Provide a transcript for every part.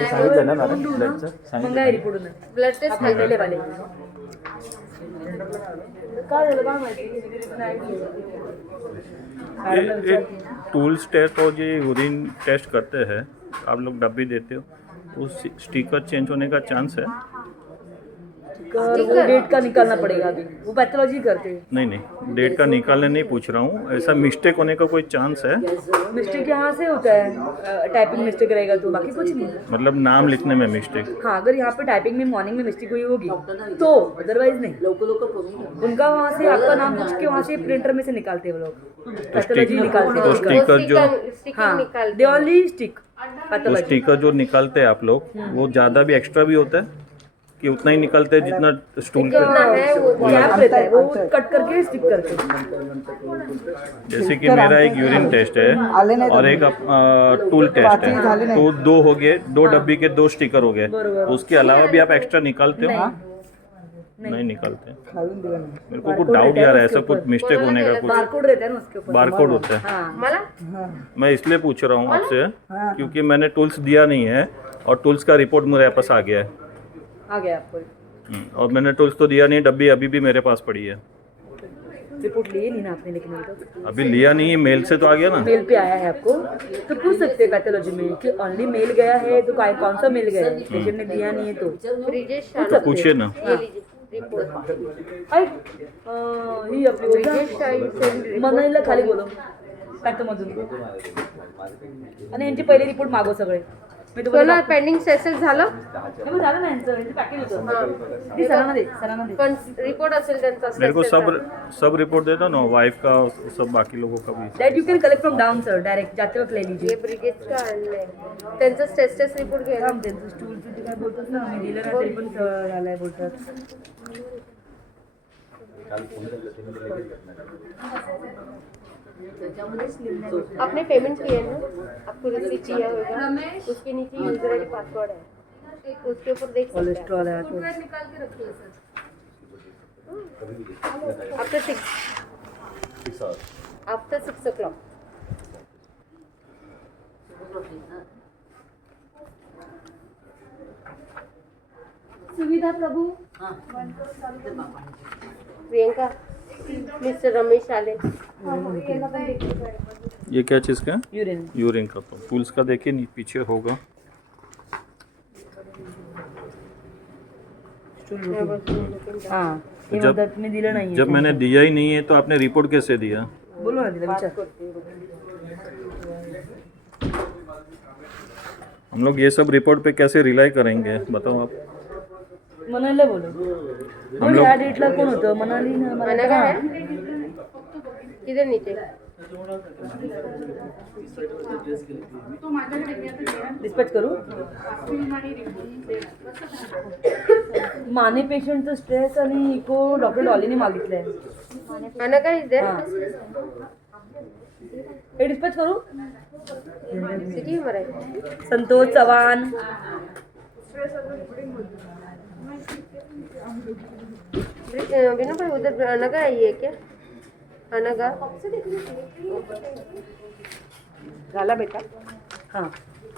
सांगितलं ना मॅडम ब्लडचं मंगळवारी पुढून ब्लड टेस्ट आपले वाले काय झालं काय माहिती ये टूल्स टेस्ट और ये यूरिन टेस्ट करते हैं, आप लोग डब्बी देते हो तो स्टिकर चेंज होने का चांस है? वो डेट का निकालना पड़ेगा अभी, वो पैथोलॉजी करते हैं। नहीं डेट का निकालने नहीं पूछ रहा हूँ, ऐसा मिस्टेक होने का कोई चांस है? मिस्टेक यहाँ से होता है, टाइपिंग मिस्टेक रहेगा तो बाकी कुछ नहीं। मतलब नाम लिखने में मिस्टेक? हाँ, अगर यहाँ पे टाइपिंग में मॉर्निंग में मिस्टेक हुई होगी तो, अदरवाइज नहीं। उनका वहाँ से आपका नाम पूछ के वहाँ से प्रिंटर में से निकालते हैं वो लोग, पैथोलॉजी निकालते तो स्टिकर जो हैं, दे ओनली स्टिक तो पैथोलॉजी। स्टिकर जो निकालते हैं आप लोग वो ज़्यादा भी एक्स्ट्रा भी होता है कि उतना ही निकालते हैं जितना स्टूल पे? गैप रहता है, वो कट करके स्टिक करते हैं। जैसे कि मेरा एक यूरिन टेस्ट है और एक टूल टेस्ट है, तो दो हो गए, दो डब्बी के दो स्टिकर हो गए, उसके अलावा भी आप एक्स्ट्रा निकालते हो? नहीं निकालते। मेरे को कुछ डाउट आ रहा है, ऐसा कुछ मिस्टेक होने का कुछ बारकोड रहता है ना उसके ऊपर। बारकोड होता है? हाँ, मैं इसलिए पूछ रहा हूँ आपसे क्योंकि मैंने टूल्स दिया नहीं है और टूल्स का रिपोर्ट मेरे पास आ गया है। आ गया आपको? और मैंने टूल्स तो दिया नहीं, डब्बी अभी भी मेरे पास पड़ी है। रिपोर्ट लिए नहीं ना आपने, लेकिन अभी तक अभी लिया नहीं, मेल से तो आ गया ना? मेल पे आया है आपको, तो पूछ सकते हैं पैथोलॉजी में कि ओनली मेल गया है तो कौन सा मेल गया है, पेशेंट ने दिया नहीं है तो पूछिए ना। ही आपली मनालीला खाली बोलो पॅथोमधून आणि यांची पहिली रिपोर्ट मागव सगळे. मी तुम्हाला पेंडिंग सेशन झालं झालं ना यांचं पॅकेज होतं ते सरांना दे पण रिपोर्ट असेल त्यांचा मेरे को सब रिपोर्ट देता ना, वाइफ का सब, बाकी लोगों का भी। That you can collect from down sir, direct जाते वक्त ले लीजिए. हे ब्रिगेडचा आणलंय त्यांचं टेस्ट रिपोर्ट घ्यायला. काम त्यांचं स्टूलचं ते काय बोलतात ना, मी दिलं ना तरी पण झालंय बोलतात. आपने पेमेंट किया है ना, आपको रिसीट किया होगा, उसके नीचे यूजर आईडी पासवर्ड है, उसके ऊपर देख सकते हैं. कोलेस्ट्रॉल है तो आफ्टर 6 o'clock. सुविधा प्रभु. प्रियंका, मिस्टर रमेश आले. ये क्या चीज़ का है? यूरिन. यूरिन का. तो टूल्स का देखिए नहीं, पीछे होगा। हाँ, ये मदद में दिलं नहीं है. जब मैंने दिया ही नहीं है तो आपने रिपोर्ट कैसे दिया? बोलो ना, दिला विचार. हम लोग ये सब रिपोर्ट पे कैसे रिलाई करेंगे बताओ आप? मनालीला बोलो. हम लोग ह्या डेटला कोण होतं? मनाली ना मना का है किधर नीचे डिस्पॅच करू. माने पेशंटचं स्ट्रेस आणि इको डॉक्टर डॉलीने मागितलंय. मना का इधर हे डिस्पॅच करू. सिटी में है. संतोष चव्हाण. विनू भाई उधर अनगा आई है क्या? अनगा झाला बेटा. हां,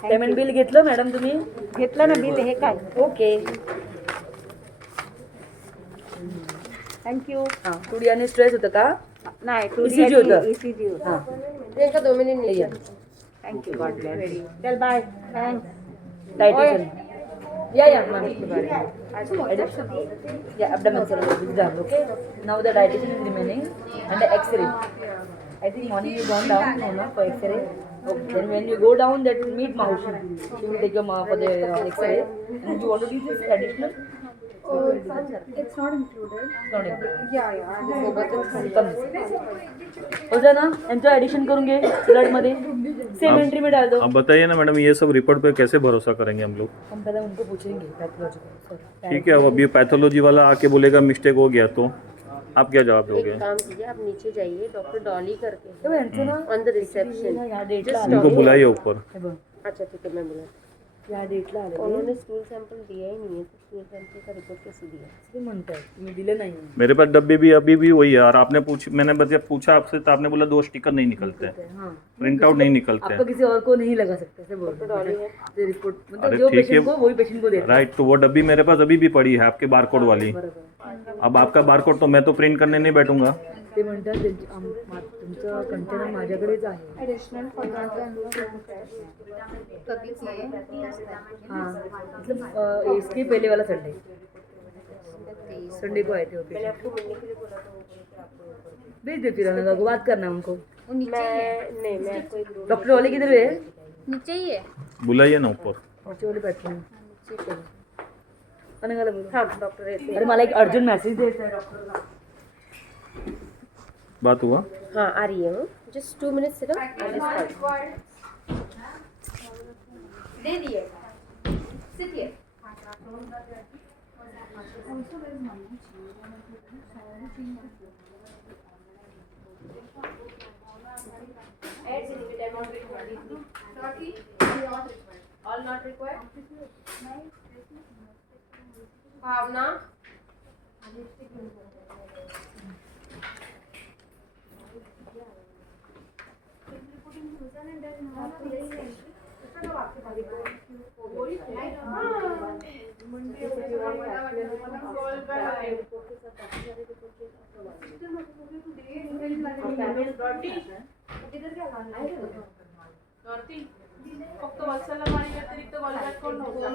पेमेंट बिल घेतलं मॅडम तुम्ही? घेतलं ना बिल हे काय? Okay, thank you. हां. टुडी आणि स्ट्रेस होतं का? नाही ECG होतं. ECG होतं. हां, प्रियंका 2 मिनट नीचे. थँक्यू. God bless. चल बाय. थँक्स. डायटिशियन. या मॅम. या abdomen sir exam. Okay, now the dietitian is remaining and the x-ray. I think morning you gone down no for x-ray. Okay, then when you go down that will meet Mahushi. She will take your for the x-ray. And you want to do this additional? It's not included. Not included. Yeah. हो जाए ना, एंट्रो addition करूँगे blood में same entry में डाल दो. अब बताइए ना मैडम, ये सब रिपोर्ट पे कैसे भरोसा करेंगे हम लोग? हम पहले उनको पूछेंगे पैथोलॉजी. ठीक है, अब अभी पैथोलॉजी वाला आके बोलेगा मिस्टेक हो गया तो आप क्या जवाब दोगे? एक काम कीजिए, आप नीचे जाइए डॉक्टर डॉली करके तो यांचं ना ऑन द रिसेप्शन. ह्या डेटला उनको बुलाइए ऊपर. अच्छा ठीक है, मैं बुला. या डेटला आले उन्होंने स्टूल सैंपल दिया ही नहीं है, तो स्टूल सैंपल का रिपोर्ट कैसे दिया? ते म्हणताय तुम्ही दिले नाही मेरे पास डब्बे भी अभी भी वही है, और आपने मैंने बस जब पूछा आपसे तो आपने बोला 2 स्टिकर नहीं निकलते हैं, हाँ प्रिंट आउट नहीं निकलते आपका हैं। किसी और को नहीं लगा सकता ऐसे बोल रहे हैं रिपोर्ट मतलब अरे जो ठीक है। पेशेंट को वही पेशेंट को देते हैं राइट, तो वो डब्बी मेरे पास अभी भी पड़ी है आपके बारकोड वाली। बरोबर अब आपका बारकोड तो मैं तो प्रिंट करने नहीं बैठूंगा। ते म्हणतात तुमचं कंटेनर माझ्याकडेच आहे एडिशनल कभी हाँ मतलब इसके पहले वाला संडे को आए थे वो मैंने patient। आपको मिलने के लिए बोला था। भेज दे फिर अनघा को बात करना है उनको मैं नहीं, मैं आपको एक रूम डॉक्टर वाले किधर है नीचे ही है। बुलाइए ना ऊपर। नीचे वाले बैठे हैं अनघाला बोलो हाँ डॉक्टर रहते अरे मला एक अर्जंट मैसेज द्यायचा आहे डॉक्टरला बात हुआ? हाँ आ रही है वो, जस्ट 2 मिनट्स सिर्फ। दे दिए। Sit here. All not required. भावना फक्त वत्सला माळी व्यतिरिक्त वॉलबॅक कोण नव्हतं?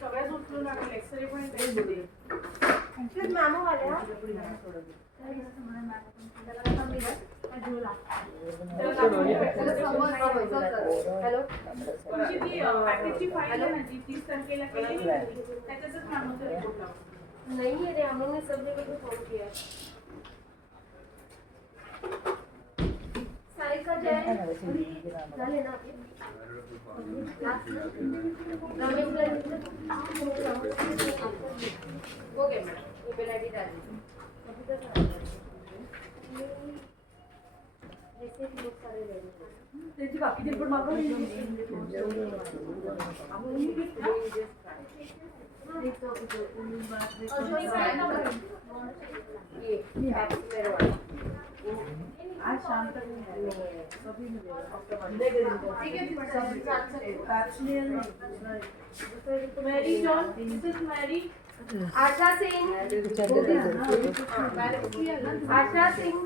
सगळ्याच उचलून टाकले, एक्सरे पण मॅमो आले हा? हॅलो तुमची ती पॅकेजची फाईल आहे ना जी 30 तारखेला केलेली होती, त्याच्यातच मॅमोचा रिपोर्ट लावा। नहीं है रे, हमने सब जगह पे फोन किया है। सारिका जैन झाले ना आपले? रमेश जैन हो गया मैडम, ईमेल आईडी डाल दीजिए। ऐसे भी लोग सारे ले रहे हैं। त्यांची बाकीची रिपोर्ट मागवली आज शाम तक Mary John, this is Mary Asha Singh, Asha Singh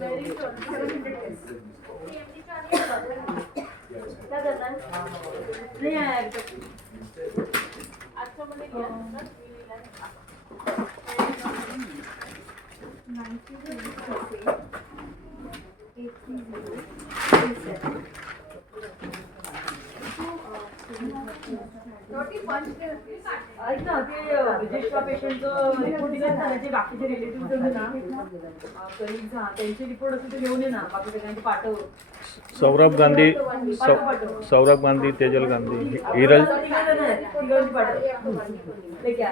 Mary John क्या करना है? नहीं आया अच्छा मैंने किया ना ऐक ना ते विजेशला पेशंटचं रिपोर्ट दिले ना त्याचे बाकीचे रिलेटिव्ह होते ना कलिग्स त्यांचे रिपोर्ट असेल ते घेऊन ये ना बाकी सगळ्यांचे पाठव सौरभ गांधी, सौरभ गांधी, तेजल गांधी, हिरल तिघांची पाठव ते क्या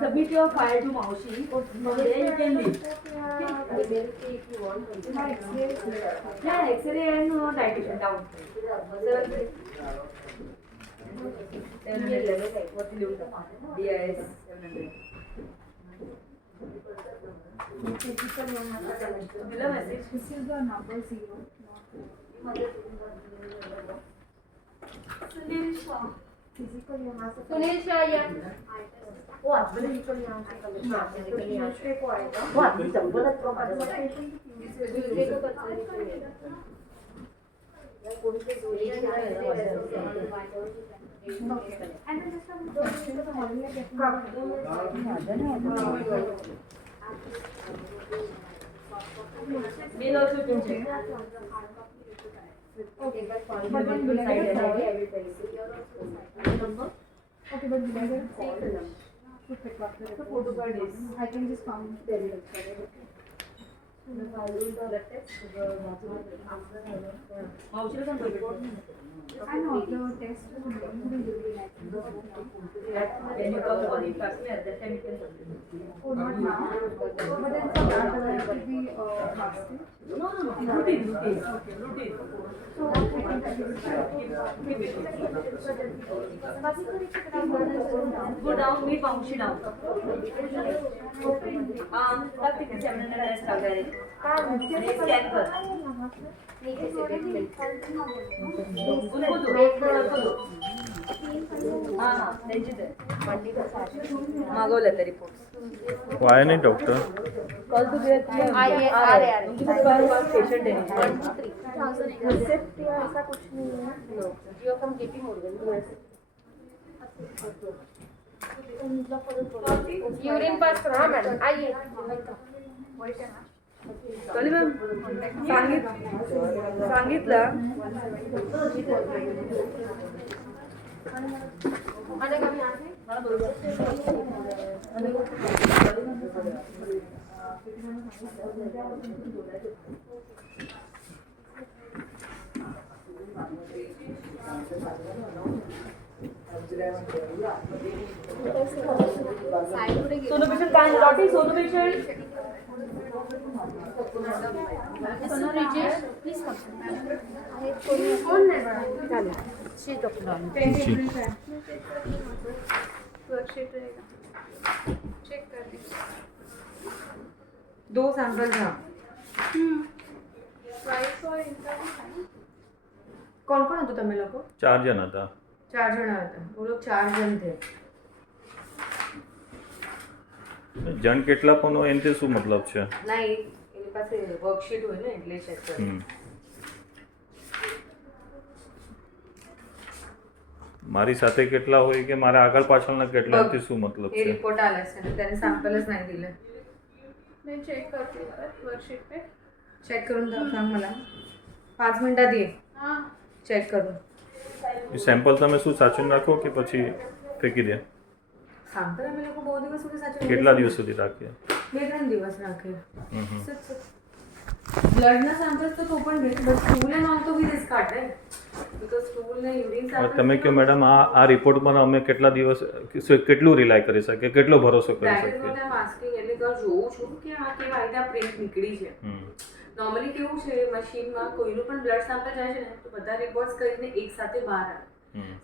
Submit your file to Maushi. Then you can leave. Yeah, X-ray and dietitian down. DIS 700. दिला message. This is the number 0. Sunil Shah वो आजकल फिजिकल यहाँ से ट्यूसडे को आएगा। वो आदमी चप्पल को ट्यूसडे को mail also you can check. Okay, but for side I will tell you. Number? Okay, but will I get Take the number. to pick up the The report? photo card is I can just come. मावशीला सांगतो report. I know the test was made in the urine. When you come for the pap smear, that time you can submit. Oh, not now. But then for that, it will be fasting. No. Routine. So I think that you will Go down, meet मावशी down. तब तिथे seminar test वगैरे. Scan कर. उनको दो. हाँ त्यांची दे. मागवलं ते रिपोर्ट. वो आया नहीं डॉक्टर? कल तो गए थे. आ रहे. उनके पास बार पेशेंट है. रिसिप्ट या ऐसा कुछ नहीं है. जियो from KP Morgan. Urine pass करो. हाँ मैडम आइए. कळली मॅम सांगितलं आने का भी यहाँ से. सोनू पेशंट काय डॉटी Sonu patient Mr. Rijesh, please come. कौन है? चालेल. शी डॉक्टर. वर्कशीट रहेगा. चेक कर दे. 2 सैंपल था. Twice और इनका भी था. कौन कौन હતું તમે લોકો? 4 જણ હતા. 4 જણા હતા. वो लोग 4 जन थे. જણ કેટલા પણ હોય એનાથી શું મતલબ છે? નહીં એની પાસે વર્કશીટ હોય ને એટલે ચેક કરે. મારી સાથે કેટલા હોય કે મારા આગળ પાછળના કેટલા એનાથી શું મતલબ એ છે? રિપોર્ટ આલે છે ને त्याने सॅम्पलच नाही दिले. मैं चेक करती हूँ वर्कशीट पे. चेक करून सांग मला. 5 मिनिटात ये. हाँ. चेक करून. એ સેમ્પલ તમે શું સાચવીને રાખો કે પછી ફેંકી દે? सॅम्पल અમે લોકો બહુ દિવસ સુધી સાચવીને કેટલા દિવસ સુધી રાખીએ? 2-3 દિવસ રાખે. હમ. બ્લડના સેમ્પલ્સ તો પણ ઘે બટ સ્ટૂલ એન્ડ ઓલ તો વી રિસ્ક કાઢે બીકોઝ સ્ટૂલ ને યુરિન હવે સેમ્પલ તમે કહો મેડમ આ રિપોર્ટ પર અમે કેટલા દિવસ કેટલું રિલાય કરી શકીએ, કેટલો ભરોસો કરી દેટ ઇઝ શકીએ? What I am asking. એટલે તો જોઉં છું કે આ કેવા રીતે પ્રિન્ટ નીકળી છે. નોર્મલી કેવું છે મશીનમાં કોઈનું પણ બ્લડ સેમ્પલ જાય છે ને તો બધા રિપોર્ટ્સ કરીને એક સાથે બહાર આવે.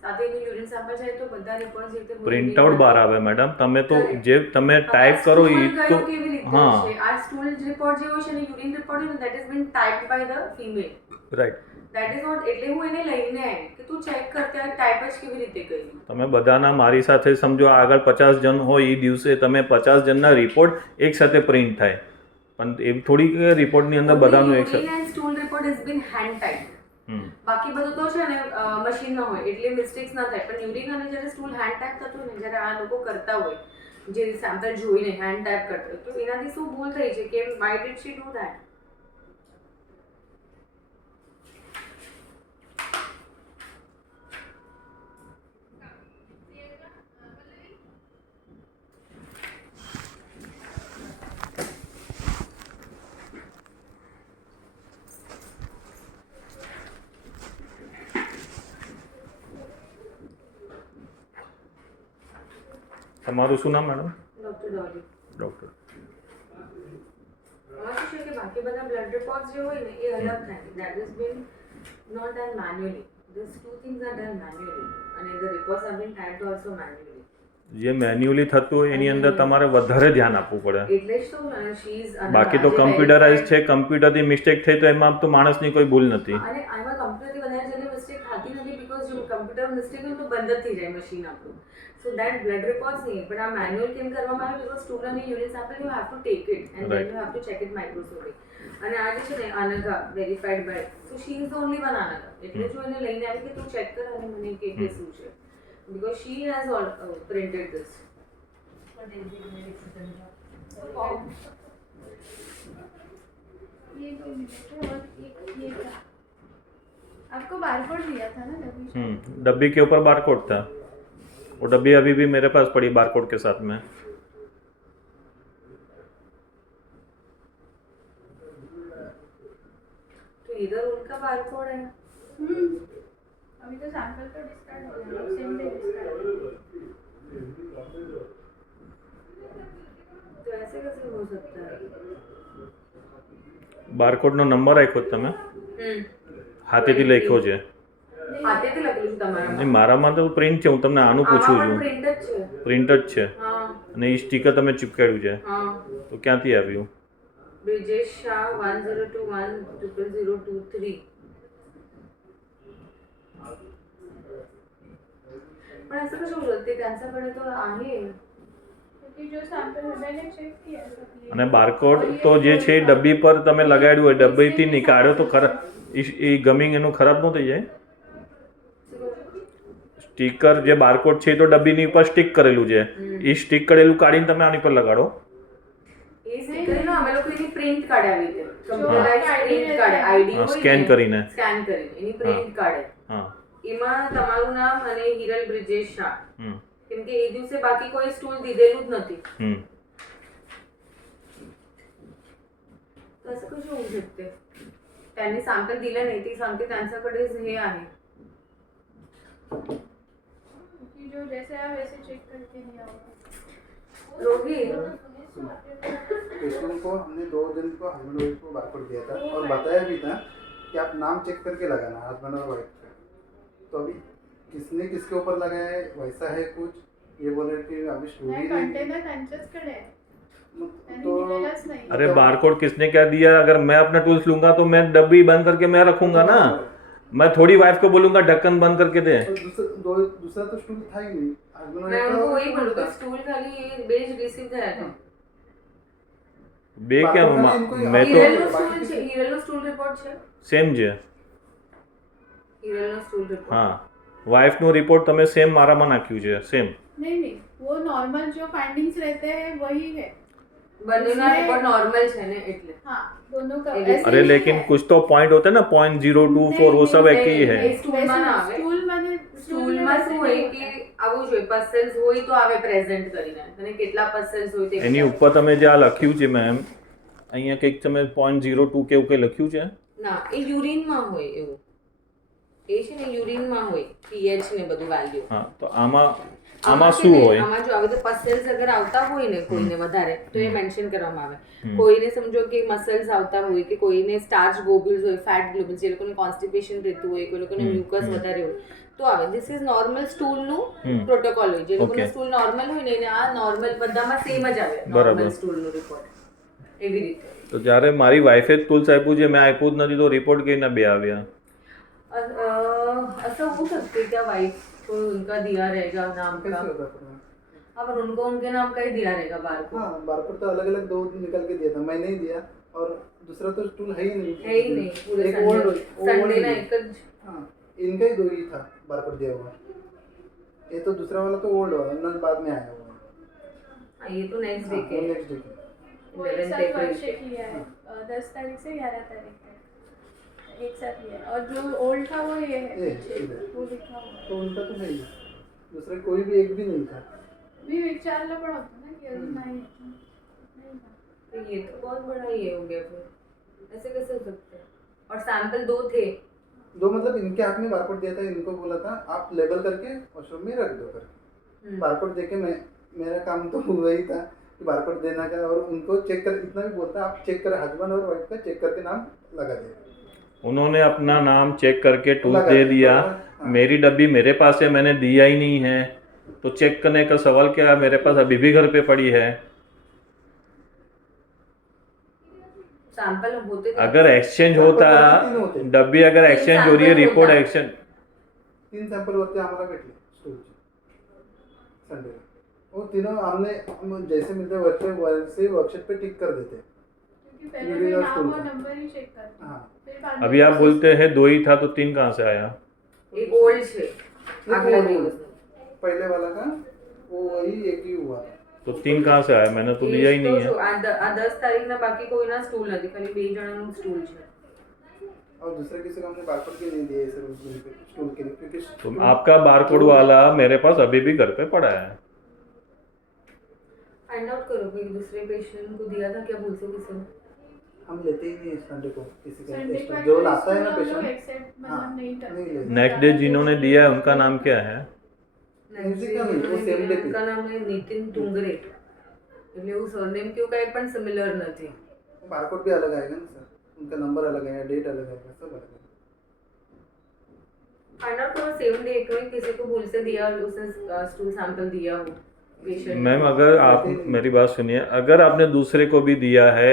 સાથે એનું યુરિન સેમ્પલ જાય તો બધા રિપોર્ટ્સ જે રીતે પ્રિન્ટ આઉટ બહાર આવે મેડમ. તમે તો જે તમે ટાઈપ કરો એ તો કેવી રીતે હા છે આ સ્ટૂલ રિપોર્ટ જેવો છે ને યુરિન રિપોર્ટ છે ને that is been typed by the female. Right. That is what. એટલે હું એને લઈને આવી કે તું ચેક કર ત્યાં ટાઈપ જ કેવી રીતે કરી. તમે બધાના મારી સાથે સમજો આગળ 50 જણ હોય એ દિવસે તમે 50 જણના રિપોર્ટ એક સાથે પ્રિન્ટ થાય પણ એવી થોડી કે રિપોર્ટની અંદર બધાનું એક સાથે. Urine and stool report is bin hand typed. બાકી બધું તો છે ને મશીનમાં હોય એટલે મિસ્ટેક્સ ના થાય પણ યુરિન અને જ્યારે સ્ટૂલ હેન્ડ ટાઈપ થતું હોય ને જ્યારે આ લોકો કરતા હોય જે સેમ્પલ જોઈને હેન્ડ ટાઈપ કરતા હોય તો એનાથી શું ભૂલ થઈ છે કે why did she do that. તમારું શું નામ મેડમ? ડોક્ટર ડોલી. ડૉક્ટર. આમાં શું છે કે બાકી બધા બ્લડ રિપોર્ટ્સ જે હોય ને એ અલગ થાય. That is been not done manually. This two things are done manually અને the reports are been typed also manually. જે મેન્યુઅલી થતું હોય એની અંદર તમારે વધારે ધ્યાન આપવું પડે. એટલે જ તો અને શી ઇઝ બાકી તો કમ્પ્યુટરાઇઝ છે, કમ્પ્યુટરથી મિસ્ટેક થઈ તો એમાં તો માણસની કોઈ ભૂલ નથી. અને આમાં કમ્પ્યુટરથી વધારે જલ્દી મિસ્ટેક થતી નથી બીકોઝ જો કમ્પ્યુટર મિસ્ટેક હોય તો બંધ જ થઈ જાય મશીન આપણું. સો દેટ બ્લડ રિપોર્ટ્સ નહીં પણ આ મેન્યુઅલ કેમ કરવામાં આવે બીકોઝ સ્ટૂલ અને urine sample you have to take it and then you have to check it microscopy. અને આ જે છે ને Anagha verified by so she is the only one Anagha. એટલે જો એને લઈને આવી કે તું ચેક કર અને મને કે શું છે because she has all printed this. ये 2 मिनट और एक ये था. आपको बारकोड दिया था ना तभी। डब्बी के ऊपर बारकोड था, वो डब्बी अभी भी मेरे पास पड़ी बारकोड के साथ में। तो इधर उनका बारकोड है। अभी तो सैंपल तो डिस्कार्ड हो गया, सेम डे डिस्कार्ड। तो ऐसे कैसे हो सकता है? બારકોડનો નંબર આપ્યો તમે હાથેથી લખ્યો છે? હાથેથી લખેલું છે તમારામાં? નહીં, મારામાં તો પ્રિન્ટ છે, હું તમને આનું પૂછું આમાં છું। પણ પ્રિન્ટ જ છે। પ્રિન્ટ જ છે હા અને એ સ્ટીકર તમે ચીપકાડ્યું છે, હા। તો ક્યાંથી આવ્યું? ब्रिजेश शाह 10210023। पण असं कसं होतं? ते त्यांच्याकडे तो आहे। क्योंकि जो सैंपल मैंने चेक किया सब અને બારકોડ તો જે છે ડબ્બી પર તમે લગાડ્યું હોય, ડબ્બીથી નીકાળ્યો તો ખરા એ ગમિંગ એનું ખરાબ ન થઈ જાય? સ્ટીકર જે બારકોડ છે એ તો ડબ્બીની ઉપર સ્ટીક કરેલું છે, એ સ્ટીક કરેલું કાઢીને તમે આની પર લગાડો। એ સ્ટીકર નો અમે લોકો એની પ્રિન્ટ કાઢાવી છે, કમ્પ્યુટરાઇઝ પ્રિન્ટ કાઢે, આઈડી હોય સ્કેન કરીને સ્કેન કરીને એની પ્રિન્ટ કાઢે। હા, એમાં તમારું નામ અને હિરલ બ્રિજેશ શાહ, હમ કેમ કે એ દિવસે બાકી કોઈ સ્ટૂલ દીધેલું જ નથી। હમ तर असं कसं होऊ शकते? त्यांनी सॅम्पल दिलं नाही, ती सांगते त्यांच्याकडेच हे आहे। क्योंकि जो जैसे है वैसे चेक करके दिया होगा। रोहित, पेशेंट को हमने 2 दिन को हस्बैंड वाइफ को बारकोड दिया था और बताया भी था कि आप नाम चेक करके लगाना हस्बैंड और वाइफ का। तो अभी किसने किसके ऊपर लगाया है वैसा है कुछ, ये बोल रहे कि अभी स्टोरी नाही नहीं कंटेनर त्यांच्याचकडे आहे, त्यांनी तो दिलेलाच नाही। अरे बारकोड किसने क्या दिया? अगर मैं अपना टूल्स लूंगा तो मैं डब्बी बंद करके मैं रखूंगा ना, मैं थोड़ी वाइफ को बोलूंगा ढक्कन बंद करके दे। और दूसरा तो स्टूल था ही नहीं हस्बैंड मैं वाइफ उनको वही का बोलूँ था। कि स्टूल खाली ये बेज रिसीव થયા છે। बे क्या बारकोड खाली इनको मैं तो હિરલનો સ્ટૂલ છે, હિરલનો સ્ટૂલ રિપોર્ટ છે, સેમ છે। હિરલનો સ્ટૂલ રિપોર્ટ। હા, વાઇફનો રિપોર્ટ તમે સેમ મારામાં નાખ્યું છે, સેમ। नहीं नहीं, वो नॉर्मल जो फाइंडिंग्स रहते हैं वही है। બંનેના રિપોર્ટ નોર્મલ છે ને એટલે। हाँ, दोनों का अरे ऐसे अरे ही लेकिन है। कुछ तो पॉइंट होते हैं ना, 0.024 वो सब एक ही है। એ સ્ટૂલમાં ના આવે। સ્ટૂલમાં શું હોય કે આવું જોઈએ, પસેલ્સ હોય તો આવે પ્રેઝન્ટ કરીને, અને કેટલા પસેલ્સ હોય તે એની ઉપર તમે જે આ લખ્યું છે મેમ, અહીંયા કંઈક તમે 0.02 કે એવું કંઈ લખ્યું છે? ના, એ યુરિનમાં હોય એવું। એ છે ને યુરિનમાં હોય pH ને બધું વેલ્યુ। હા, તો આમાં શું હોય? આમાં જો આવે તો પસેલ્સ અગર આવતા હોય ને કોઈને વધારે તો એ મેન્શન કરવામાં આવે। કોઈને સમજો કે મસલ્સ આવતા હોય કે કોઈને સ્ટાર્ચ ગ્લોબ્યુલ્સ હોય, ફેટ ગ્લોબ્યુલ્સ, જે લોકોને કોન્સ્ટિપેશન રહેતું હોય, કોઈ લોકોને મ્યુકસ વધારે હોય તો આવે। ધીસ ઇઝ નોર્મલ સ્ટૂલનું પ્રોટોકોલ હોય। જે લોકોનું Okay. સ્ટૂલ નોર્મલ હોય ને એને આ નોર્મલ બધામાં સેમ જ આવે બરાબર. નોર્મલ સ્ટૂલનું રિપોર્ટ એવી રીતે। તો જ્યારે મારી વાઈફે જ ટૂલ્સ આપ્યું છે, મેં આપ્યું જ નથી, તો રિપોર્ટ કઈને બે આવ્યા? ऐसा हो सकते क्या वाइफ को उनका दिया रहेगा नाम का? कैसे होगा फिर? हाँ, पर उनको उनके नाम का ही दिया रहेगा बार को। हाँ बारकोड तो अलग अलग 2 निकल के दिया था, मैं नहीं दिया और दूसरा तो स्टूल है ही नहीं। है ही नहीं पूरे एक ओल्ड संडे ना एक ज- हाँ इनका ही 2 ही था बारकोड दिया हुआ। ये तो दूसरा वाला तो ओल्ड वाला इन्होंने बाद में आया हुआ है। हाँ, ये तो नेक्स्ट डे के नेक्स्ट डे 11 साथ डे वर्क के किया है 10 तारीख से 11 तारीख तक एक साथ लिया है। और जो ओल्ड था वो ये है ये, पीछे, इधर। वो लिखा हुआ है। तो उनका तो है ही, दूसरा कोई भी एक भी नहीं था। मी विचारलं पण होतं ना की अजून नाही नाही का? तो ये तो बहुत बड़ा ये हो गया फिर। ऐसे कैसे हो सकता है? और सैंपल 2 थे। 2 मतलब इनके हाथ में बारकोड दिया था, इनको बोला था आप लेबल करके वॉशरूम में रख दो करके। बारकोड देके मैं मेरा काम तो हुआ ही था कि बारकोड देना का, और उनको चेक कर इतना भी बोलता आप चेक कर हस्बैंड और वाइफ का चेक करके नाम लगा दे। उन्होंने अपना नाम चेक करके टूल्स लगा दे दिया। दिया। हाँ। मेरी डब्बी मेरे पास है, मैंने दिया ही नहीं है, तो चेक करने का सवाल क्या है? मेरे पास अभी भी घर पे पड़ी है। सैंपल होते थे। अगर एक्सचेंज होता, तीन होते। डब्बी अगर एक्सचेंज हो रही है, सैंपल रिपोर्ट होता। एक्सचेंज 3 सॅम्पल वरती आम्हाला भेटले स्टूलचे संडे। वो तीनों हमने हम जैसे मिलते वैसे वर्कशीट पे टिक कर देते। क्योंकि पहले ये मैं भी नाम स्कूल और का। नंबर ही चेक करती हूँ। हाँ फिर बाद में अभी आप बोलते हैं 2 ही था, तो 3 कहाँ से आया? एक ओल्ड छे अगला दिवस पहले वाला का वो वही एक ही हुआ था। तो 3 कहाँ से आया? मैंने तो लिया ही नहीं है। 10 તારીખના બાકી કોઈના સ્ટૂલ નથી, ખાલી 2 જણાનું સ્ટૂલ છે। और दूसरे किसी को हमने बारकोड के नहीं दिए सर उस स्टूल के लिए, क्योंकि तो आपका बारकोड वाला मेरे पास अभी भी घर पे पड़ा है। फाइंड आउट करो कि दूसरे पेशेंट को दिया था क्या भूल से किसी ने। हम लेते ही नहीं संडे को किसी संडे का, को जो लाता है ना हम लोग पेशेंट एक्सेप्ट हाँ मतलब नहीं नहीं करते। लेते। नेक्स्ट डे जिन्होंने दिया है उनका नाम क्या है? એમસી का नहीं, वो सेम डे पे। उनका नाम है नितिन टुंगरे, એટલે એવું સરનેમ કેવું કાંઈ પણ સિમિલર નથી। बारकोड भी अलग आएगा ना सर, उनका नंबर अलग है, डेट अलग है, सब अलग है। फाइंड आउट करो सेम डे कोई किसी को भूल से दिया और उसने स्टूल सैंपल दिया हो पेशेंट। मैम अगर आप मेरी बात सुनिए, अगर आपने दूसरे को भी दिया है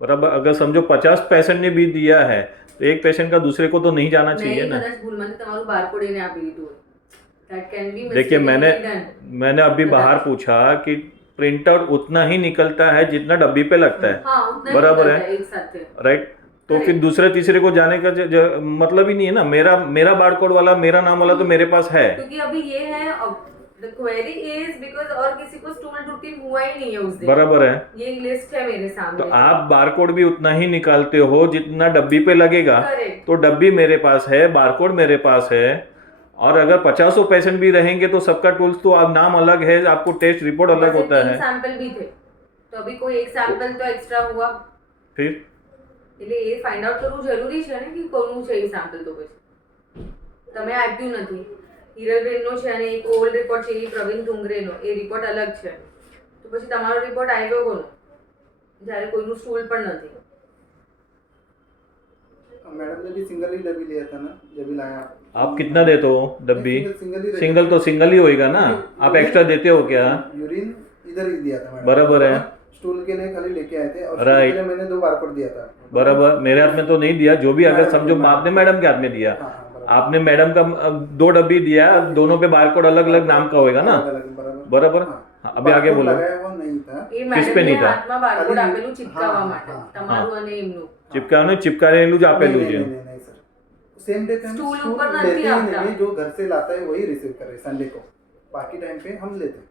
बराबर, अगर समझो 50 पेशेंट ने भी दिया है तो एक पेशेंट का दूसरे को तो नहीं जाना चाहिए नहीं ना। कदाच ભૂલમાંથી તમારું બારકોડ એને આપી દીધું હોય, that can be देखिए mistakenly done। मैंने अभी बाहर पूछा कि प्रिंट आउट उतना ही निकलता है जितना डब्बी पे लगता है, हाँ उतना ही बराबर निकलता है। एक साथ है। राइट, तो फिर दूसरे तीसरे को जाने का मतलब ही नहीं है ना। मेरा बारकोड वाला, मेरा नाम वाला तो मेरे पास है। क्योंकि अभी ये है द क्वेरी इज बिकॉज और किसी को स्टूल रूटीन हुआ ही नहीं है उस दिन, बराबर है। ये लिस्ट है मेरे सामने। तो आप बारकोड भी उतना ही निकालते हो जितना डब्बी पे लगेगा। Correct। तो डब्बी मेरे पास है, बारकोड मेरे पास है, और अगर 50 पेशेंट भी रहेंगे तो सबका टूल्स तो अब नाम अलग है, आपको टेस्ट रिपोर्ट अलग होता है। सैंपल भी थे तो अभी कोई एक सैंपल तो एक्स्ट्रा हुआ, फिर એટલે એ ફાઇન્ડ આઉટ કરવું જરૂરી છે ને કે કોનું છે એ સેમ્પલ। તો પછી તમે આપ્યું નથી, હિરલબેનનો છે અને એક ઓલ્ડ રિપોર્ટ છે એ પ્રવીણ ટુંગરેનો, એ રિપોર્ટ અલગ છે, તો પછી તમારો રિપોર્ટ આવ્યો કોનો જ્યારે કોઈનું સ્ટૂલ પણ નથી। मैडम ने भी सिंगल ही डब्बी लिया था ना, जब भी लाया आप कितना देते हो डब्बी? सिंगल ही सिंगल तो सिंगल ही होएगा ना, आप एक्स्ट्रा देते हो क्या? यूरिन इधर ही दिया था मैडम, बराबर है। स्टूल के लिए खाली लेके आए थे और स्टूल Right। के लिए मैंने 2 बारकोड दिया था। बराबर, मेरे हाथ में तो नहीं दिया। जो भी अगर समझो आपने मैडम के हाथ में दिया, हाँ, हाँ, बराबर। आपने मैडम का 2 डब्बी दिया, दोनों पे बारकोड अलग अलग नाम का होएगा ना। अलग-अलग, बराबर। बराबर। हाँ। हाँ, अभी आगे बारकोड बोलो। लगाया हुआ नहीं था। એ किस पे મેડમને नहीं था? હાથમાં બારકોડ ખાલી- આપેલું ચિપકાવવા હા, માટે હા, તમારું અને એમનું। चिपकाने जापेलू नहीं, जी। नहीं, नहीं, नहीं, सर। सेम डे पे हम स्टूल स्टूल ऊपर लेते नहीं ही आता। नहीं, जो घर से लाता है वही रिसीव करे संडे को, बाकी टाइम पे हम लेते हैं।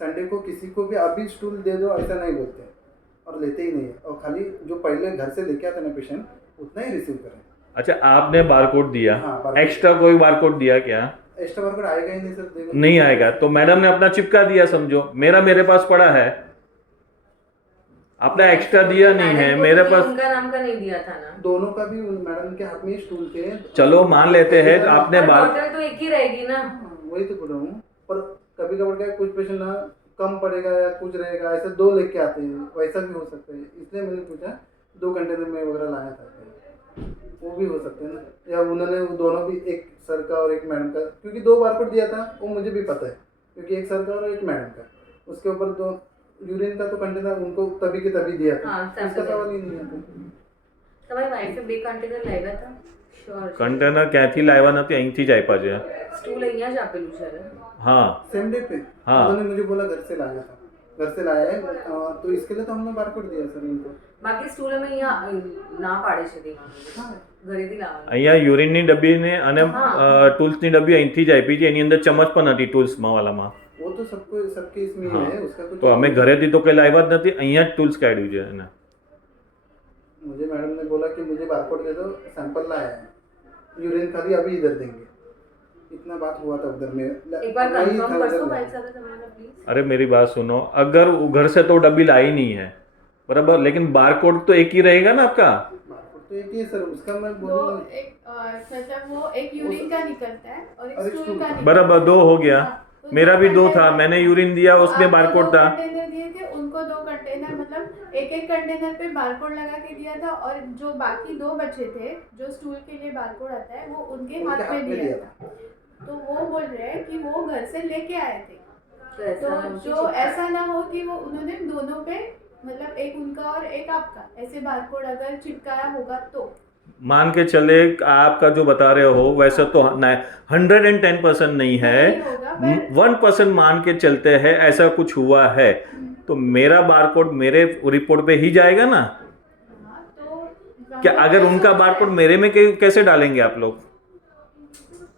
संडे को किसी को भी अभी स्टूल दे दो ऐसा नहीं बोलते हैं, और लेते ही नहीं है, और खाली जो पहले घर से लेके आता ना पेशेंट उतना ही रिसीव करें। अच्छा, आपने बारकोड दिया, हाँ, बारकोड। एक्स्ट्रा कोई बारकोड दिया क्या? एक्स्ट्रा बारकोड आएगा ही नहीं सर, देखो। नहीं आएगा, तो मैडम ने अपना चिपका दिया समझो, मेरे पास पड़ा है, आपने एक्स्ट्रा दिया नहीं है मैडम को मेरे भी पास। उनका नाम का नहीं दिया था ना। दोनों का भी मैडम के हाथ में ही स्टूल थे। चलो मान लेते हैं आपने पर बार टोटल तो एक ही रहेगी ना। वही तो बोल रहा हूँ, पर कभी कभार क्या है, कुछ पेशेंट ना कम पड़ेगा या कुछ रहेगा, ऐसे 2 लेके आते हैं, वैसा भी हो सकता है। इसलिए मैंने पूछा 2 कंटेनर में वगैरह लाया था, वो भी हो सकते हैं ना, या उन्होंने वो दोनों भी, एक सर का और एक मैडम का, क्योंकि 2 बारकोड दिया था वो मुझे भी पता है, क्योंकि एक सर का और एक मैडम का, उसके ऊपर 2 यूरिन का तो कंटेनर उनको तभी के तभी दिया था। हाँ, उसका sample सवाल ही नहीं आता। તમારી વાઈફે 2 કન્ટેનર લાવ્યા હતા? શ્યોર। कंटेनर ક્યાંથી લાવ્યા નથી, અહીંથી જ આપ્યા છે। સ્ટૂલ અહીંયા જ આપેલું છે ને? हाँ, सेम डे पे हाँ। उन्होंने मुझे बोला घर से लाया था, घर से लाया है, तो इसके लिए तो हमने बारकोड दिया सर इनको। બાકી સ્ટૂલ અમે અહીંયા ના પાડે છે દેવાનું, हाँ, ઘરેથી લાવવાનું। અહીંયા યુરિનની ડબ્બી ને અને હા। ટૂલ્સની ડબ્બી અહીંથી જ આપી છે, એની અંદર ચમચ પણ હતી ટૂલ્સમાં વાલામાં। वो तो सबको सबके इसमें हाँ। है, उसका कुछ તો અમે ઘરેથી તો કંઈ લાવ્યા જ નથી, અહીંયા જ ટૂલ્સ કાઢ્યું છે એને। मुझे मैडम ने बोला कि मुझे बारकोड दे दो, सैंपल लाया है, यूरिन खाली अभी इधर देंगे, इतना बात हुआ था उधर में। એક વાર वही કન્ફર્મ था કરશો उधर में। ભાઈ સાથે તમારા પ્લીઝ? अरे मेरी बात सुनो, अगर वो घर से तो डब्बी लाई नहीं है बराबर, लेकिन बारकोड तो एक ही रहेगा ना आपका। बारकोड तो एक ही है सर, उसका मैं तो बोलूँगा। एक मतलब वो एक यूरिन का निकलता है और एक और एक स्टूल स्टूल का का। निकलता बराबर, 2 हो गया। हाँ, तो मेरा भी 2 था, कंटेनर- मैंने यूरिन दिया, तो उसमें आपको बारकोड 2 था। कंटेनर दिए थे, उनको 2 कंटेनर मतलब एक कंटेनर पे बारकोड लगा के दिया था, और जो बाकी 2 बचे थे जो स्टूल के लिए बारकोड आता है वो उनके हाथ में दिया था। तो वो बोल रहे हैं कि वो घर से लेके आए थे, તો ऐसा तो ना हो कि जो चिपका- ऐसा ना हो कि वो उन्होंने दोनों पे मतलब एक उनका और एक आपका ऐसे बारकोड अगर चिपकाया होगा तो मान के चले आपका जो बता रहे हो वैसे तो 110% नहीं है, नहीं होगा, पर 1% मान के चलते हैं ऐसा कुछ हुआ है, तो मेरा बारकोड मेरे रिपोर्ट पे ही जाएगा ना। हाँ, तो क्या अगर उनका बारकोड मेरे में कैसे डालेंगे आप लोग?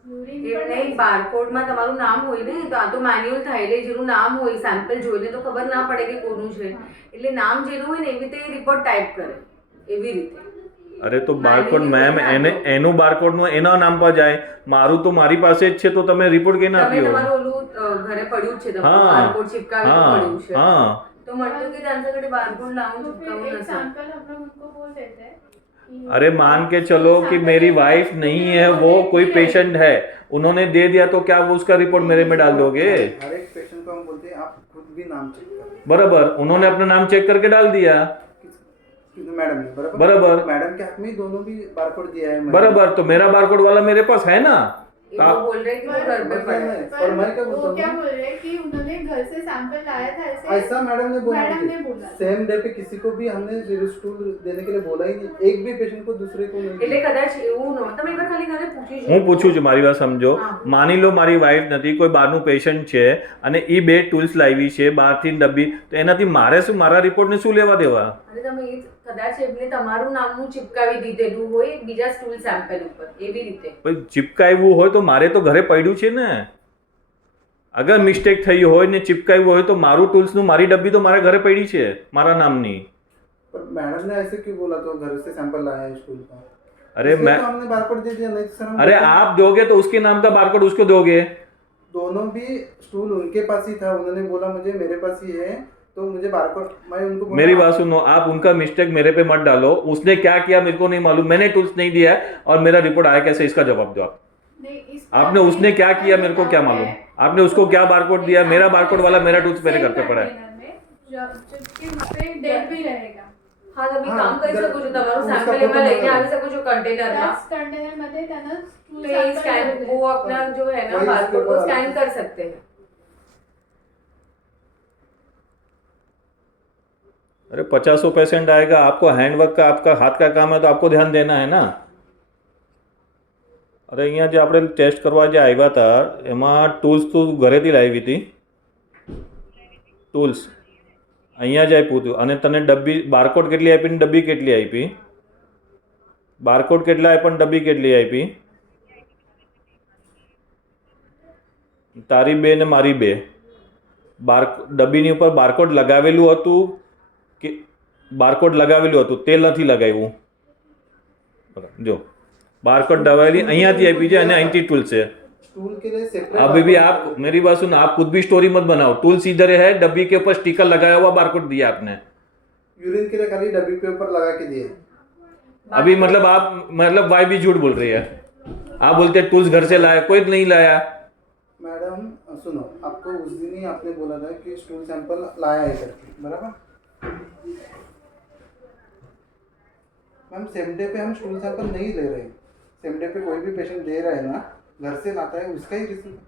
यूरिन એમ पर નહીં, બારકોડમાં તમારું નામ હોય ને, તો આ તો મેન્યુઅલ થાય એટલે જેનું નામ હોય સેમ્પલ જોઈને તો ખબર ના પડે કે કોનું છે, એટલે નામ જેનું હોય ને એવી રીતે રિપોર્ટ ટાઈપ કરે, એવી રીતે અરે તો બારકોડ મેમ એનું બારકોડનું એના નામ પર જાય, મારું તો મારી પાસે જ છે, તો તમે રિપોર્ટ કેને તમે આપ્યો? તમારું ઓલું ઘરે પડ્યું જ છે, તમારું હા બારકોડ ચિપકાવેલું हाँ પડ્યું છે, हाँ તો મળતું કે त्यांच्याकडे बारकोड लावून तो फिर चिपकावून एक नसेल. सैंपल हम लोग उनको बोल देते हैं कि अरे मान के चलो कि मेरी वाइफ नहीं है, वो कोई पेशेंट है, उन्होंने दे दिया तो क्या वो उसका रिपोर्ट मेरे में डाल दोगे? हर एक पेशेंट को हम बोलते हैं आप खुद भी नाम चेक करो। बराबर, उन्होंने अपना नाम चेक करके डाल दिया, मैडम ने बराबर बराबर मैडम के हक में दोनों भी बारकोड दिया है मैंने। बराबर, तो मेरा बारकोड वाला मेरे पास है ना। वो बोल रहे हैं कि वो घर पे पड़ा है. और मैं क्या बोलता वो क्या हूँ, बोल रहे हैं कि उन्होंने घर से सैंपल लाया था ऐसा मैडम ने बोला मैडम ने मुझे। बोला सेम डे पे किसी को भी हमने स्टूल देने के लिए बोला ही नहीं, एक भी पेशेंट को दूसरे को नहीं એટલે दिया। કદાચ એવું ન તમે એકવાર ખાલી ઘરે પૂછી હું પૂછું છું, મારી વાત સમજો. હા. માની લો મારી વાઈફ નથી, કોઈ બહારનું પેશન્ટ છે અને એ બે ટૂલ્સ લાવી છે બહારથી ડબ્બી, તો એનાથી મારે શું, મારા રિપોર્ટને શું લેવા દેવા? અને તમે એ કદાચ એમને તમારું નામનું ચિપકાવી દીધેલું હોય બીજા સ્ટૂલ સેમ્પલ ઉપર એવી રીતે. ભાઈ ચિપકાવ્યું હોય તો મારે તો ઘરે પડ્યું છે ને. અગર મિસ્ટેક થઈ હોય ને ચિપકાવ્યું હોય તો મારું ટૂલ્સનું મારી ડબ્બી તો મારા ઘરે પડી છે મારા નામની. पर मैडम ने ऐसे क्यों बोला, तो घर से सैंपल लाया है स्टूल का? अरे इसलिए मैं तो हमने बारकोड दे दिया, नहीं तो सर हम अरे बोलते- आप दोगे तो उसके नाम का बारकोड उसको दोगे. दोनों भी स्टूल उनके पास ही था, उन्होंने बोला मुझे मेरे पास ही है, तो मुझे बारकोड, मैं उनको बोला, मेरी बात सुनो, आप उनका मिस्टेक मेरे पे मत डालो. उसने क्या किया मेरे को नहीं मालूम, मैंने टूल्स नहीं दिया है और मेरा रिपोर्ट आया कैसे, इसका जवाब दो आप. नहीं, इस आपने उसने क्या किया मेरे को क्या मालूम, आपने उसको क्या बारकोड दिया, मेरा बारकोड वाला मेरा टूल्स मेरे घर पे पड़ा है. जबकि उसपे डेट भी रहेगा હા તમે હા, કામ કરી શકો છો, તમારું उसका સેમ્પલ photo એમાં લઈને मंगवा આવી શકો છો કન્ટેનરમાં. दस कंटेनर मध्ये त्यांना stool तो ये sample स्कैन देते वो हैं. अपना जो है ना वही बारकोड वो उसके स्कैन कर सकते हैं. अरे 50 पेशेंट आएगा, आपको हैंडवर्क का आपका हाथ का काम है तो आपको ध्यान देना है ना. અરે અહીંયા જે આપણે ટેસ્ટ કરવા જે આવ્યા હતા એમાં ટૂલ્સ તો ઘરેથી લાવી હતી, ટૂલ્સ અહીંયા જ આપ્યું હતું અને તને ડબ્બી બારકોડ કેટલી આપી ને ડબ્બી કેટલી આપી, બારકોડ કેટલા આપ્યા ને ડબ્બી કેટલી આપી, તારી બે ને મારી બે. ડબ્બીની ઉપર બારકોડ લગાવેલું હતું કે બારકોડ લગાવેલું હતું તે નથી લગાવ્યું. જો बारकोड दवाई અહીંયાથી આપી છે અને અહીંથી ટૂલ છે. स्टूल के लिए सेपरेट अभी भी आप मेरी बात सुनो, आप खुद भी स्टोरी मत बनाओ. टूल्स इधर है, डब्बी के ऊपर स्टिकर लगाया हुआ बारकोड दिया आपने. यूरिन के लिए खाली डब्बी पे ऊपर लगा के दिए। अभी मतलब आप मतलब वाई भी झूठ बोल रही है. आप बोलते टूल्स घर से लाया, कोई नहीं लाया. मैडम सुनो, आपको उस दिन ही आपने बोला था कि स्टूल सैंपल लाया है करके, बराबर? मैम सेम डे पे हम स्टूल सैंपल नहीं ले रहे हैं, सेम डे पे कोई भी पेशेंट दे रहा है ना, घर से लाता है उसका ही रिसीव।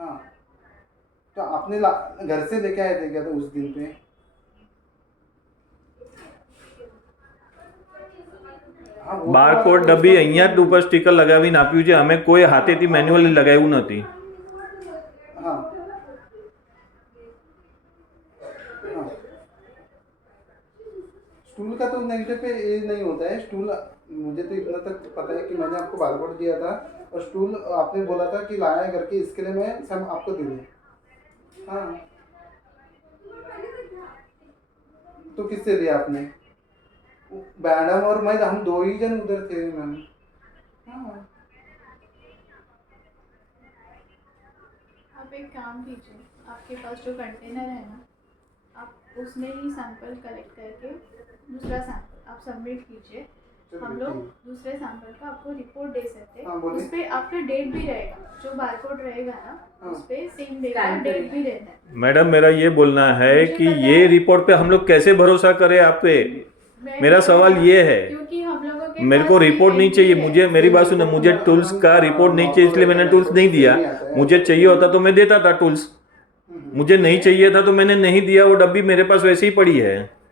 हाँ, तो आपने घर से लेके आए थे क्या तो उस दिन पे? हाँ, वो तो બારકોડ आपको ડબ્બી उसका- અહીંયા જ ઉપર સ્ટીકર લગાવીને આપ્યું છે. અમે કોઈ હાથેથી મેન્યુઅલી લગાવ્યું નથી. हाँ हाँ, स्टूल का तो नेगेटिव पे ये नहीं होता है। स्टूल मुझे तो इतना तक पता है कि मैंने आपको बारकोड दिया था और स्टूल आपने बोला था कि लाया करके, इसके लिए मैं सब आपको दे दिया। हाँ, तो किससे लिया आपने? मैडम और मैं, हम दो ही जन उधर थे मैम। हाँ, आप एक काम कीजिए, आपके पास जो कंटेनर है ना, आप उसमें ही सैंपल कलेक्ट करके दूसरा सैंपल आप सबमिट कीजिए। हम लोग दूसरे सैंपल का आपको रिपोर्ट दे सकते हाँ, हैं। बोलिए। उस पे आपका डेट भी रहेगा, जो बारकोड रहेगा ना हाँ। उस पे सेम डे का Scan डेट करेगा। भी रहता है। मैडम मेरा ये बोलना है मुझे कि पता ये है। रिपोर्ट पे हम लोग कैसे भरोसा करें आप पे. मैं- मेरा सवाल ये है, क्योंकि हम लोगों के मेरे पास को भी रिपोर्ट नहीं एक चाहिए. ही है। मुझे मेरी बात सुनो, मुझे टूल्स का रिपोर्ट नहीं चाहिए, इसलिए मैंने टूल्स नहीं दिया. मुझे चाहिए होता तो मैं देता था टूल्स. मुझे नहीं चाहिए था तो मैंने नहीं दिया. वो डब्बी मेरे पास वैसे ही पड़ी है.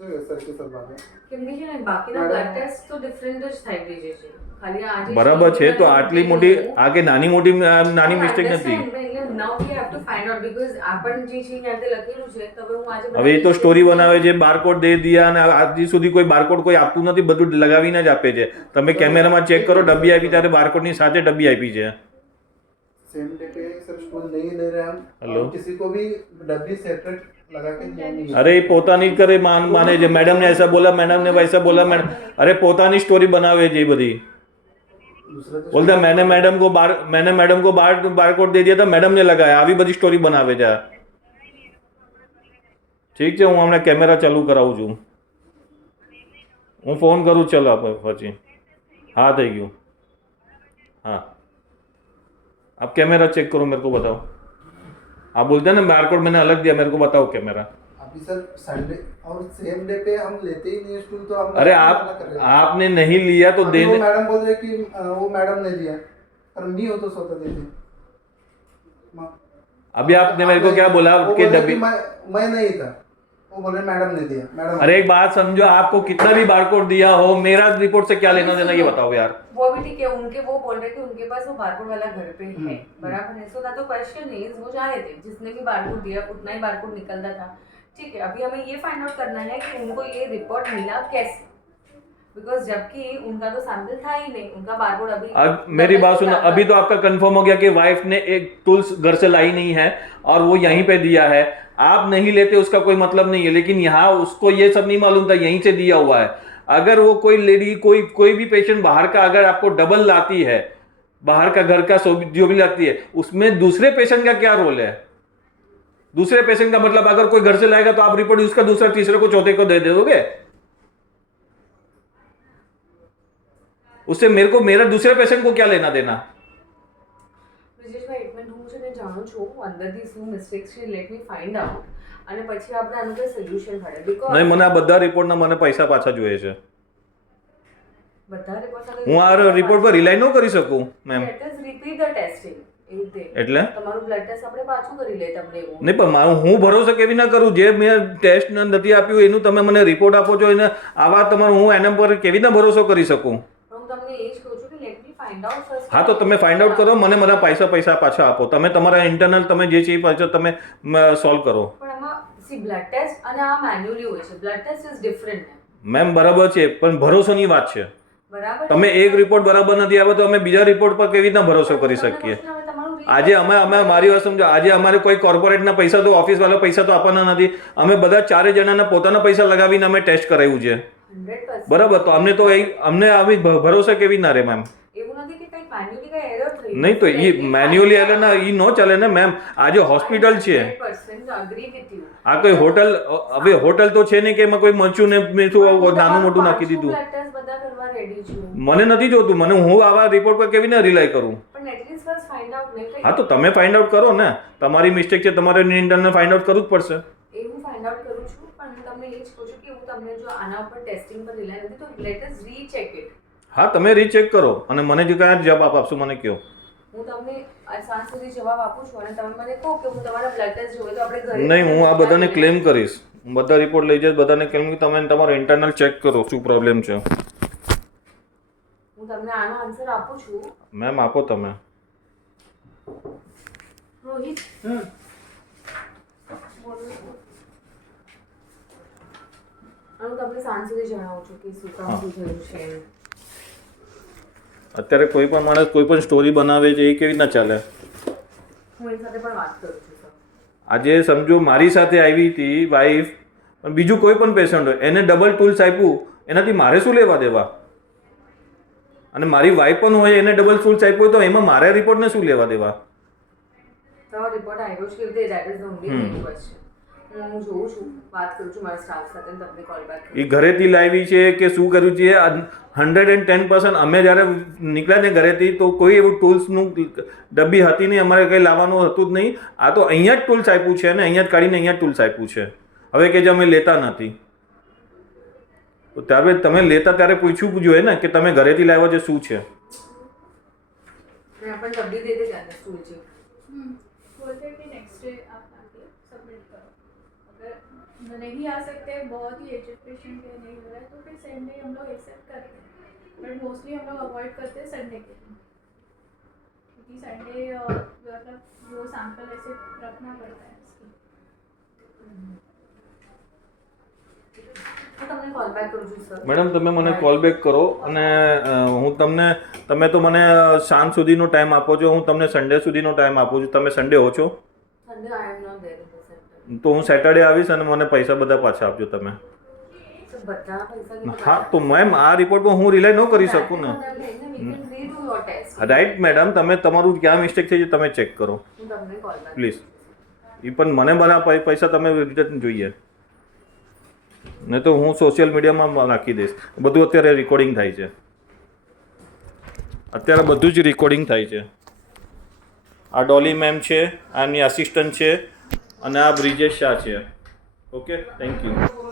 सर के सब बात है। કેમ કે છે ને બાકીના બ્લડ ટેસ્ટ તો ડિફરન્ટ જ થઈ ગઈ છે. ખાલી આ જે બરાબર છે, તો આટલી મોટી આગે નાની મોટી નાની I મિસ્ટેક નથી. understand, but એટલે now we have to find out because આપણ જે છે ત્યાંથી લખેલું છે તો હવે હું આજે હવે એ તો સ્ટોરી બનાવે છે, બારકોડ દે દિયા અને આજ સુધી કોઈ બારકોડ કોઈ આપતું નથી, બધું લગાવીને જ આપે છે. તમે કેમેરામાં ચેક કરો, ડબ્બી આપી ત્યારે બારકોડની સાથે ડબ્બી આપી છે. सेम डे पे सर स्टूल नहीं ले रहे हम। हेलो। और किसी को भी डब्बी सेपरेट लगा के दिया नहीं है। अरे પોતાની જ કરે માને જે મેડમ ને ऐसा बोला मैडम ने वैसा बोला मैडम अरे પોતાની સ્ટોરી બનાવે છે એ બધી दूसरा तो बोलता मैंने मैडम को बारकोड दे दिया था मैडम ने लगाया આવી બધી સ્ટોરી બનાવે છે ઠીક છે હું હમણાં કેમેરા ચાલુ કરાવું છું હું ફોન કરું ચલો પછી हाँ થઈ ગયું हाँ आप कैमरा चेक करो मेरे को बताओ आप बोलते हैं ना बारकोड मैंने अलग दिया मेरे को बताओ कैमरा अभी सर संडे और सेम डे पे हम लेते ही नहीं स्टूल तो हम अरे मना कर रहे हैं। आपने नहीं लिया तो अभी वो देने मैडम बोल रहे कि वो मैडम ने दिया और मी हो तो स्वतः दे दी अभी आपने मेरे को क्या बोला वो कि बोले डब्बी कि मैं नहीं था वो बोले मैडम ने दिया मैडम अरे एक बात समझो आपको कितना भी बारकोड दिया हो मेरा रिपोर्ट से क्या लेना देना ये बताओ यार वो भी ठीक है उनके वो बोल रहे कि उनके पास वो बारकोड वाला घर पे है बराबर है सो दैट तो क्वेश्चन इज वो जा रहे थे जिसने भी बारकोड दिया उतना ही बारकोड निकलता था ठीक है अभी हमें ये फाइंड आउट करना है कि उनको ये रिपोर्ट मिला कैसे बिकॉज जबकि उनका तो सैंपल था ही नहीं उनका बारकोड अभी अब मेरी बात सुनो अभी तो आपका कंफर्म हो गया कि वाइफ ने एक टूल्स घर से लाई नहीं है और वो यहीं पे दिया है आप नहीं लेते उसका कोई मतलब नहीं है लेकिन यहाँ उसको ये सब नहीं मालूम था यहीं से दिया हुआ है अगर वो कोई लेडी कोई भी पेशेंट बाहर का अगर आपको डबल लाती है बाहर का घर का जो भी लाती है उसमें दूसरे पेशेंट का क्या रोल है दूसरे पेशेंट का मतलब अगर कोई घर से लाएगा तो आप रिपोर्ट उसका दूसरा तीसरे को चौथे को दे दोगे उससे मेरा दूसरे पेशेंट को क्या लेना देना બ્રિજેશભાઈ એક મિનિટ હું છે ને જાણું છું અંદરથી શું મિસ્ટેક્સ છે લેટ મી ફાઇન્ડ આઉટ અને પછી આપણે આનું કોઈ સોલ્યુશન કાઢે બીકોઝ નહીં મને આ બધા રિપોર્ટના મને પૈસા પાછા જોઈએ છે બધા રિપોર્ટ હું આ રિપોર્ટ પર રિલાય ન કરી શકું ma'am let us repeat the testing એ રીતે એટલે તમારું બ્લડ ટેસ્ટ આપણે પાછું કરી લે તમને એવું નહીં પણ હું ભરોસો કેવી ના કરું જે મેં ટેસ્ટ નથી આપ્યું એનું તમે મને રિપોર્ટ આપો છો એને આવા તમારું હું એના પર કેવી રીતના ભરોસો કરી શકું હું તમને એ જ કહું છું કે let me find out first હા તો તમે ફાઇન્ડ આઉટ કરો મને મારા પૈસા પાછા આપો તમે તમારા ઇન્ટરનલ તમે જે છે એ પાછો તમે સોલ્વ કરો પણ આમાં સી બ્લડ ટેસ્ટ અને આ મેન્યુઅલી હોય છે blood test is different ma'am બરાબર છે પણ ભરોસોની વાત છે બરાબર તમે એક રિપોર્ટ બરાબર નથી આવ્યો તો અમે બીજા રિપોર્ટ પર કેવી રીતના ભરોસો કરી શકીએ આજે અમે મારી વાત સમજો આજે અમારે કોઈ કોર્પોરેટના પૈસા તો ઓફિસ વાળા પૈસા તો આપવાના નથી અમે બધા ચારે જણાના પોતાના પૈસા લગાવીને અમે ટેસ્ટ કરાવ્યું છે 100% બરાબર તો અમને આવી ભરોસા કેવી ના રહે મેમ એવું નથી કે કંઈ મેન્યુઅલી કંઈ એરર થઈ નહીં તો એ મેન્યુઅલી એરર ના એ નો ચાલે ને મેમ આજે હોસ્પિટલ છે 100% agree with you આ કોઈ હોટલ હવે હોટલ તો છે ને કે એમાં કોઈ મરચું ને મીઠું નાનું મોટું નાખી દીધું બ્લડ ટેસ્ટ બધા કરવા રેડી છું મને નથી જોતું મને હું આવા રિપોર્ટ પર કેવી રીતે રિલાય કરું પણ એટલીસ્ટ ફર્સ્ટ ફાઇન્ડ આઉટ નહીં હા તો તમે ફાઇન્ડ આઉટ કરો ને તમારી મિસ્ટેક છે તમારે ઇન્ટરનલ ફાઇન્ડ આઉટ કરવું જ પડશે એ હું ફાઇન્ડ આઉટ કરું છું પણ હું તમને એ જ કહું છું કે હું તમને જો આના ઉપર ટેસ્ટિંગ પર રિલાય નથી તો લેટ અસ રીચેક ઇટ હા તમે રીચેક કરો અને મને જે કયા જવાબ આપશો મને કહો હું તમને આ સાંજ સુધી જવાબ આપું છું અને તમે મને કહો કે હું તમારા બ્લડ ટેસ્ટ જોવે તો આપણે ઘરે નહીં હું આ બધાને ક્લેમ કરીશ હું બધા રિપોર્ટ લઈ જઈશ બધાને ક્લેમ કે તમે તમારો ઇન્ટરનલ ચેક કરો શું પ્રોબ્લેમ છે હું તમને આનો આન્સર આપું છું મેમ આપો તમે રોહિત હું તમને સાંજ સુધી જણાવું છું કે શું કામ શું થયું છે અત્યારે કોઈ પણ માણસ કોઈ પણ સ્ટોરી બનાવે છે એ કેવી રીતના ચાલે હું એની સાથે પણ વાત કરું છું સર આજે સમજો મારી સાથે આવી હતી વાઈફ પણ બીજું કોઈ પણ પેશન્ટ હોય એને ડબલ ટૂલ્સ આપ્યું એનાથી મારે શું લેવા દેવા અને મારી વાઈફ પણ હોય એને ડબલ ટૂલ્સ આપ્યું હોય તો એમાં મારા રિપોર્ટને શું લેવા દેવા તમારો રિપોર્ટ આવ્યો છે કે that is the only question હું જોઉં છું વાત કરું છું મારા સ્ટાફ સાથે અને તમને કોલ બેક એ ઘરેથી લાવી છે કે શું કર્યું છે 110% અમે જ્યારે નીકળ્યા ને ઘરેથી તો કોઈ એવું ટૂલ્સનું ડબ્બી હતી નહીં અમારે કંઈ લાવવાનું હતું જ નહીં આ તો અહીંયા જ ટૂલ્સ આપ્યું છે અને અહીંયા જ કાઢીને અહીંયા ટૂલ્સ આપ્યું છે હવે કે જે અમે લેતા નથી તો ત્યારે તમે લેતા ત્યારે પૂછવું જોઈએ ને કે તમે ઘરેથી લાવ્યા છે શું છે मैं अपन डब्बी दे दे जाना स्कूल जी बोलते हैं कि नेक्स्ट डे आप आके सबमिट करो अगर नहीं आ सकते बहुत ही एजेड पेशेंट है नहीं हो रहा है तो फिर सेम डे हम लोग एक्सेप्ट करते हैं बट मोस्टली हम लोग अवॉइड करते हैं संडे के दिन क्योंकि संडे मतलब वो सैंपल ऐसे रखना पड़ता है इसकी હું તમને કોલ બેક કરું છું સર મેડમ તમે મને કોલ બેક કરો અને હું તમને તમે તો મને સાંજ સુધીનો ટાઈમ આપો છો હું તમને સન્ડે સુધીનો ટાઈમ આપું છું તમે સન્ડે હો છો Sunday I am not there in the centre તો હું સેટરડે આવીશ અને મને પૈસા બધા પાછા આપજો તમે. હા તો મેમ આ રિપોર્ટમાં હું રિલાય ન કરી શકું ને. રાઈટ મેડમ, તમે તમારું ક્યાં મિસ્ટેક થઈ છે તમે ચેક કરો પ્લીઝ. એ પણ મને બધા પૈસા તમે રિટર્ન જોઈએ, નહીં તો હું સોશિયલ મીડિયામાં નાખી દઈશ. બધું અત્યારે રેકોર્ડિંગ થાય છે, અત્યારે બધું જ રેકોર્ડિંગ થાય છે. આ ડોલી મેમ છે, આની આસિસ્ટન્ટ છે, અને આ બ્રિજેશ શાહ છે. Okay, thank you.